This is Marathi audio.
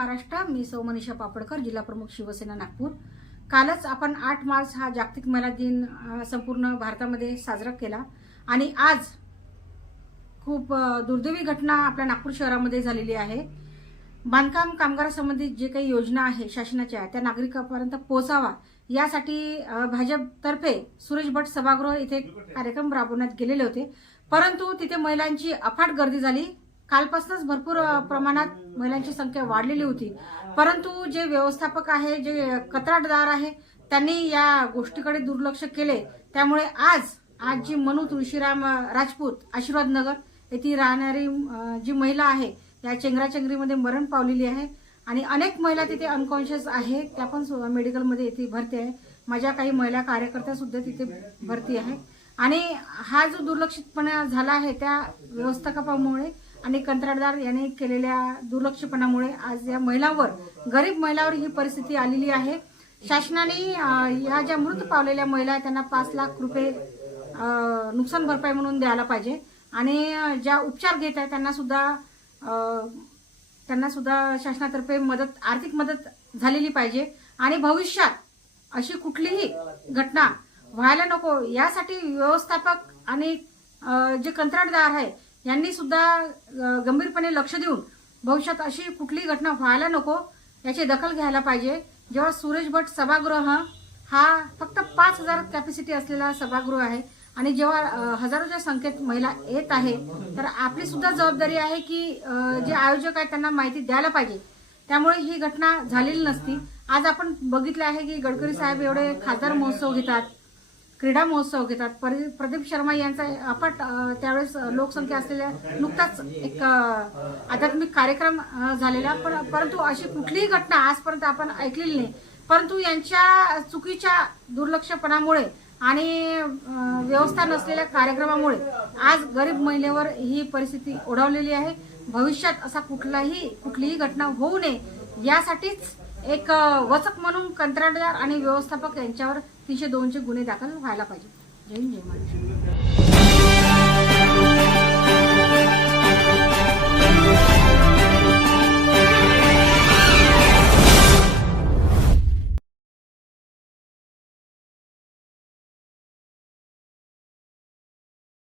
महाराष्ट्र मी सौ मनीषा पापडकर जिल्हा प्रमुख शिवसेना नागपूर. कालच आपण आठ मार्च हा जागतिक महिला दिन संपूर्ण भारतामध्ये साजरा केला. आणि आज खूप दुर्दैवी घटना आपल्या नागपूर शहरामध्ये झालेली आहे. बांधकाम कामगारासंबंधित जे काही योजना आहे शासनाच्या त्या नागरिकांपर्यंत पोहोचावा यासाठी भाजपतर्फे सुरेश भट सभागृह इथे कार्यक्रम राबवण्यात गेलेले होते. परंतु तिथे महिलांची अफाट गर्दी झाली. कालपासूनच भरपूर प्रमाणात महिलांची संख्या वाढलेली होती. परंतु जे व्यवस्थापक आहे जे कत्राटदार आहे त्यांनी या गोष्टीकडे दुर्लक्ष केले. त्यामुळे आज आज जी मनु तुळशीराम राजपूत आशीर्वाद नगर येथे राहणारी जी महिला आहे या चेंगराचेंगरीमध्ये मरण पावलेली आहे. आणि अनेक महिला तिथे अनकॉन्शियस आहे त्या पण मेडिकलमध्ये येथे भरती आहे. माझ्या काही महिला कार्यकर्त्या सुद्धा तिथे भरती आहे. आणि हा जो दुर्लक्षितपणा झाला आहे त्या व्यवस्थापकामुळे आणि कंत्राटदार यांनी केलेल्या दुर्लक्षपणामुळे आज या महिलांवर गरीब महिलांवर ही परिस्थिती आलेली आहे. शासनाने ह्या ज्या मृत पावलेल्या महिला आहेत त्यांना पाच लाख रुपये नुकसान भरपाई म्हणून द्यायला पाहिजे. आणि ज्या उपचार घेत आहेत त्यांना सुद्धा त्यांना सुद्धा शासनातर्फे मदत आर्थिक मदत झालेली पाहिजे. आणि भविष्यात अशी कुठलीही घटना व्हायला नको यासाठी व्यवस्थापक आणि जे कंत्राटदार आहे यांनी सुद्धा गंभीरपणे लक्ष देऊन भविष्यात अशी कुठलीही घटना व्हायला नको याची दखल घ्यायला पाहिजे. जेव्हा सुरेश भट सभागृह हा फक्त पाच हजार कॅपॅसिटी असलेला सभागृह आहे आणि जेव्हा हजारोच्या संख्येत महिला येत आहे तर आपली सुद्धा जबाबदारी आहे की जे आयोजक आहेत त्यांना माहिती द्यायला पाहिजे. त्यामुळे ही घटना झालेली नसती. आज आपण बघितलं आहे की गडकरी साहेब एवढे खासदार महोत्सव घेतात. क्रीडा महोत्सव घेतात. परि- प्रदीप शर्मा यांचा अपाट त्यावेळेस लोकसंख्या असलेल्या नुकताच एक आध्यात्मिक कार्यक्रम झालेला. पण परंतु अशी कुठलीही घटना आजपर्यंत आपण ऐकलेली नाही. परंतु यांच्या चुकीच्या दुर्लक्षपणामुळे आणि व्यवस्था नसलेल्या कार्यक्रमामुळे आज गरीब महिलेवर ही परिस्थिती ओढवलेली आहे. भविष्यात असा कुठलाही कुठलीही घटना होऊ नये यासाठीच एक वचक म्हणून कंत्राटदार आणि व्यवस्थापक यांच्यावर तीनशे दोनशे गुन्हे दाखल व्हायला पाहिजे. जय जय महाराष्ट्र.